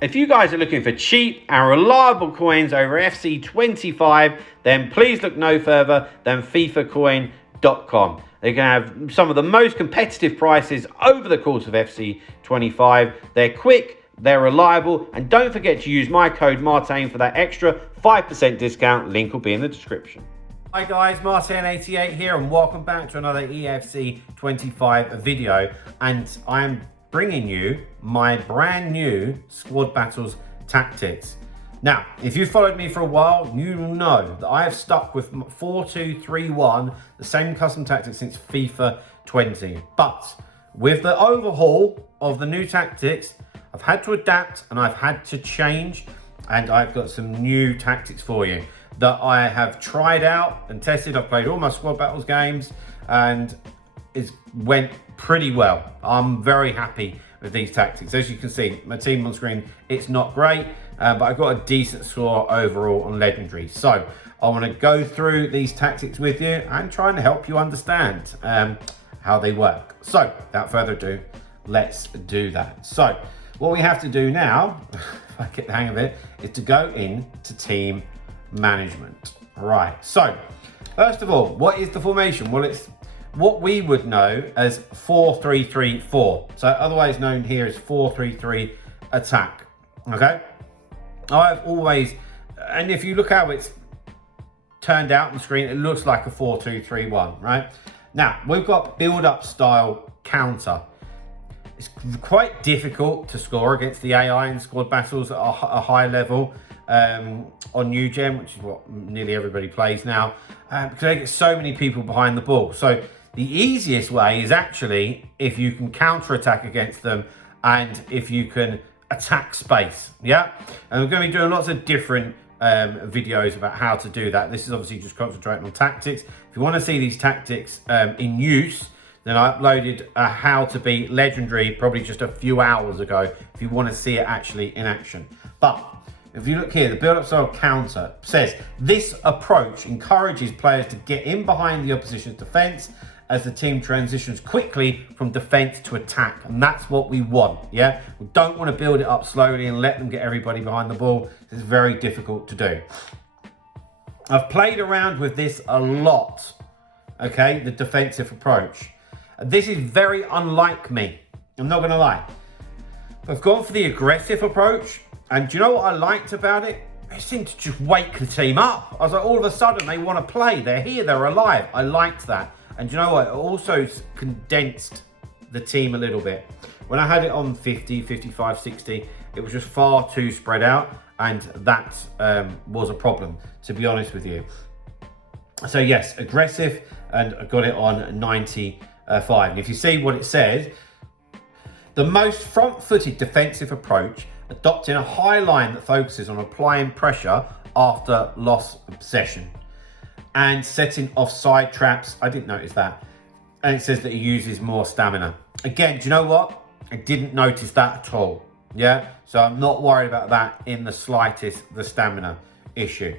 If you guys are looking for cheap and reliable coins over FC25, then please look no further than FIFAcoin.com. They can have some of the most competitive prices over the course of FC25. They're quick, they're reliable, and don't forget to use my code Martin for that extra 5% discount. Link will be in the description. Hi guys, Martin88 here, and welcome back to another EFC25 video. And I'm bringing you my brand new squad battles tactics. Now, if you followed me for a while, you know that I have stuck with 4-2-3-1, the same custom tactics since FIFA 20. But with the overhaul of the new tactics, I've had to adapt and I've had to change, and I've got some new tactics for you that I have tried out and tested. I've played all my squad battles games and it went pretty well. I'm very happy with these tactics. As you can see, my team on screen, it's not great, but I got a decent score overall on Legendary. So I want to go through these tactics with you and try and help you understand how they work. So without further ado, let's do that. So what we have to do now, if I get the hang of it, is to go into team management. Right, so first of all, what is the formation? Well, it's what we would know as 4-3-3-4. So otherwise known here as 4-3-3 attack. Okay, I've always, and if you look how it's turned out on the screen, it looks like a 4-2-3-1, right? Now we've got build up style counter. It's quite difficult to score against the AI in squad battles at a high level on New Gen, which is what nearly everybody plays now, because they get so many people behind the ball. So the easiest way is actually if you can counter attack against them and if you can attack space. Yeah, and we're going to be doing lots of different videos about how to do that. This is obviously just concentrating on tactics. If you want to see these tactics in use, then I uploaded a how to beat Legendary probably just a few hours ago if you want to see it actually in action. But if you look here, the build-up style counter says this approach encourages players to get in behind the opposition's defense as the team transitions quickly from defense to attack. And that's what we want, yeah? We don't want to build it up slowly and let them get everybody behind the ball. It's very difficult to do. I've played around with this a lot, okay? The defensive approach. This is very unlike me, I'm not gonna lie. I've gone for the aggressive approach, and do you know what I liked about it? It seemed to just wake the team up. I was like, all of a sudden they want to play, they're here, they're alive. I liked that. And do you know what? It also condensed the team a little bit. When I had it on 50, 55, 60, it was just far too spread out, and that was a problem, to be honest with you. So yes, aggressive, and I got it on 95. And if you see what it says, the most front-footed defensive approach, adopting a high line that focuses on applying pressure after loss of possession and setting offside traps. I didn't notice that. And it says that he uses more stamina. Again, do you know what? I didn't notice that at all. Yeah, so I'm not worried about that in the slightest, the stamina issue.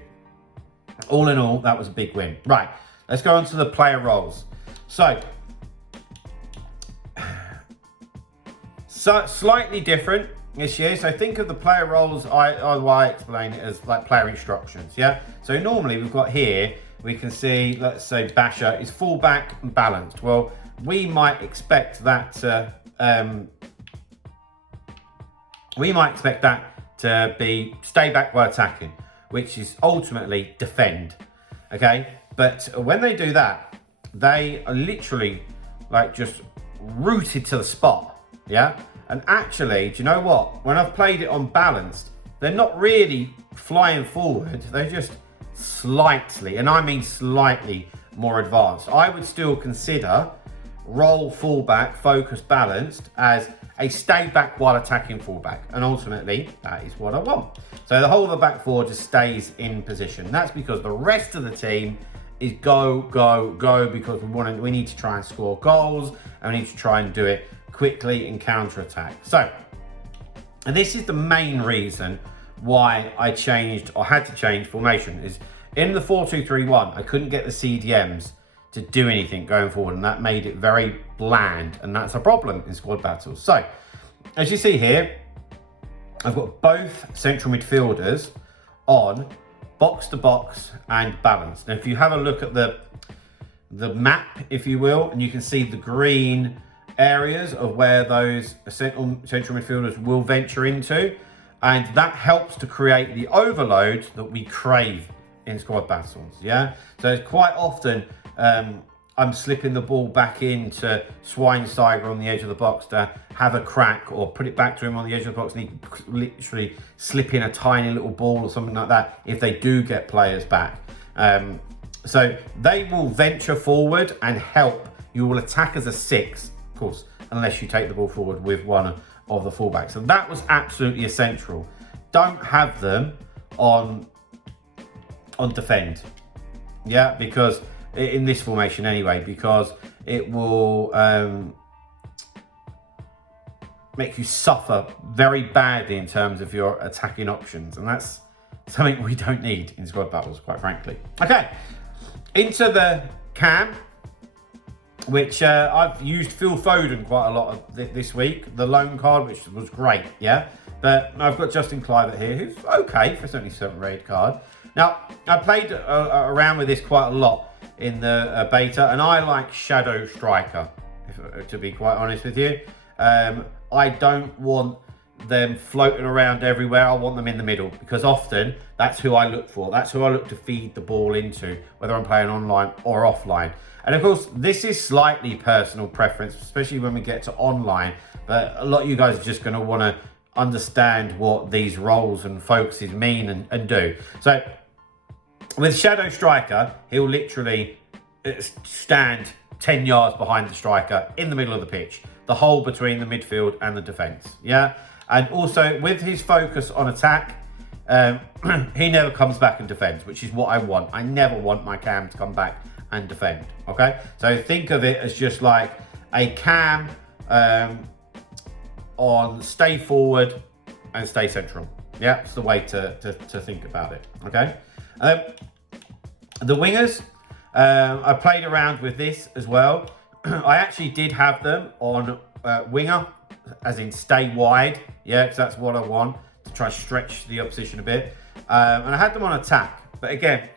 All in all, that was a big win. Right, let's go on to the player roles. So slightly different this year. So think of the player roles, I explain it as like player instructions, yeah? So normally we've got here, we can see, let's say Basher is fullback and balanced. Well, we might expect that to be stay back while attacking, which is ultimately defend, okay? But when they do that, they are literally like just rooted to the spot, yeah? And actually, do you know what? When I've played it on balanced, they're not really flying forward. They're just slightly, and I mean slightly more advanced. I would still consider roll fullback, focus balanced as a stay back while attacking fullback. And ultimately, that is what I want. So the whole of the back four just stays in position. That's because the rest of the team is go, go, go, because we need to try and score goals, and we need to try and do it quickly and counter attack. So, and this is the main reason why I changed, or had to change formation, is in the 4-2-3-1, I couldn't get the CDMs to do anything going forward, and that made it very bland, and that's a problem in squad battles. So, as you see here, I've got both central midfielders on box to box and balanced. Now, if you have a look at the map, if you will, and you can see the green areas of where those central midfielders will venture into, and that helps to create the overload that we crave in squad battles. Yeah, so quite often I'm slipping the ball back into Schweinsteiger on the edge of the box to have a crack, or put it back to him on the edge of the box and he can literally slip in a tiny little ball or something like that if they do get players back. So they will venture forward and help. You will attack as a 6, of course, unless you take the ball forward with one of the fullbacks. So that was absolutely essential. Don't have them on defend. Yeah, because in this formation anyway, because it will make you suffer very badly in terms of your attacking options, and that's something we don't need in squad battles, quite frankly. Okay, into the cam, which I've used Phil Foden quite a lot of this week, the loan card, which was great, yeah. But I've got Justin Kluivert here, who's okay for 77 rated card. Now, I played around with this quite a lot in the beta, and I like Shadow Striker, to be quite honest with you. I don't want them floating around everywhere. I want them in the middle, because often that's who I look for. That's who I look to feed the ball into, whether I'm playing online or offline. And of course, this is slightly personal preference, especially when we get to online. But a lot of you guys are just going to want to understand what these roles and focuses mean and do. So with Shadow Striker, he'll literally stand 10 yards behind the striker in the middle of the pitch, the hole between the midfield and the defence. Yeah. And also with his focus on attack, he never comes back and defends, which is what I want. I never want my cam to come back and defend. Okay, so think of it as just like a cam on stay forward and stay central. Yeah, it's the way to think about it. Okay, the wingers, I played around with this as well. I actually did have them on winger, as in stay wide. Yeah, because that's what I want, to try to stretch the opposition a bit. And I had them on attack, but again,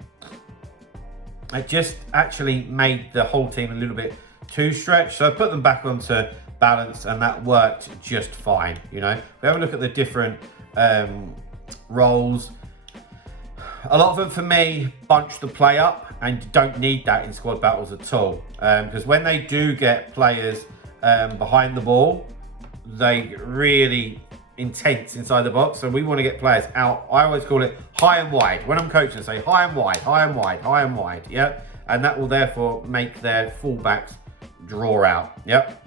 it just actually made the whole team a little bit too stretched. So I put them back onto balance, and that worked just fine. You know, we have a look at the different roles. A lot of them, for me, bunch the play up, and you don't need that in squad battles at all. Because when they do get players behind the ball, they really intense inside the box. So we want to get players out. I always call it high and wide. When I'm coaching, I say high and wide, high and wide, high and wide. Yeah. And that will therefore make their fullbacks draw out. Yep.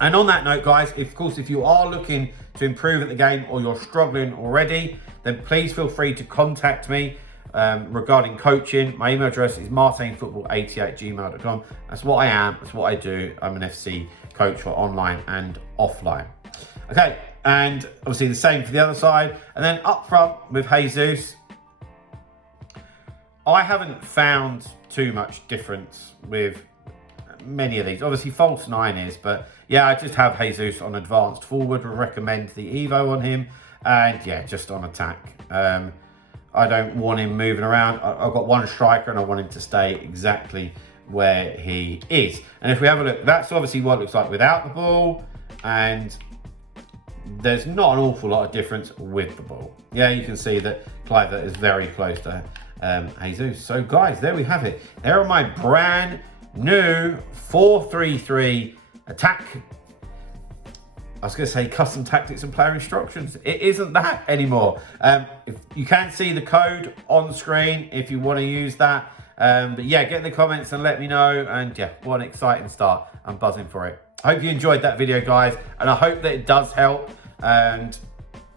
And on that note, guys, of course, if you are looking to improve at the game, or you're struggling already, then please feel free to contact me regarding coaching. My email address is martinfootball80@gmail.com. That's what I am. That's what I do. I'm an FC coach for online and offline. Okay. And obviously the same for the other side. And then up front with Jesus, I haven't found too much difference with many of these. Obviously false 9 is, but yeah, I just have Jesus on advanced forward. Would recommend the Evo on him, and yeah, just on attack. I don't want him moving around. I've got one striker and I want him to stay exactly where he is. And if we have a look, that's obviously what it looks like without the ball, and there's not an awful lot of difference with the ball. Yeah, you can see that Kluivert is very close to Jesus. So guys, there we have it. There are my brand new 4-3-3 attack. I was going to say custom tactics and player instructions. It isn't that anymore. If you can see the code on screen if you want to use that. But yeah, get in the comments and let me know. And yeah, what an exciting start. I'm buzzing for it. I hope you enjoyed that video, guys, and I hope that it does help. And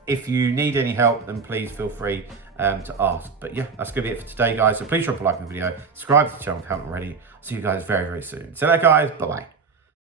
if you need any help, then please feel free to ask. But yeah, that's going to be it for today, guys. So please drop a like on the video, subscribe to the channel if you haven't already. I'll see you guys very, very soon. So there, guys. Bye-bye.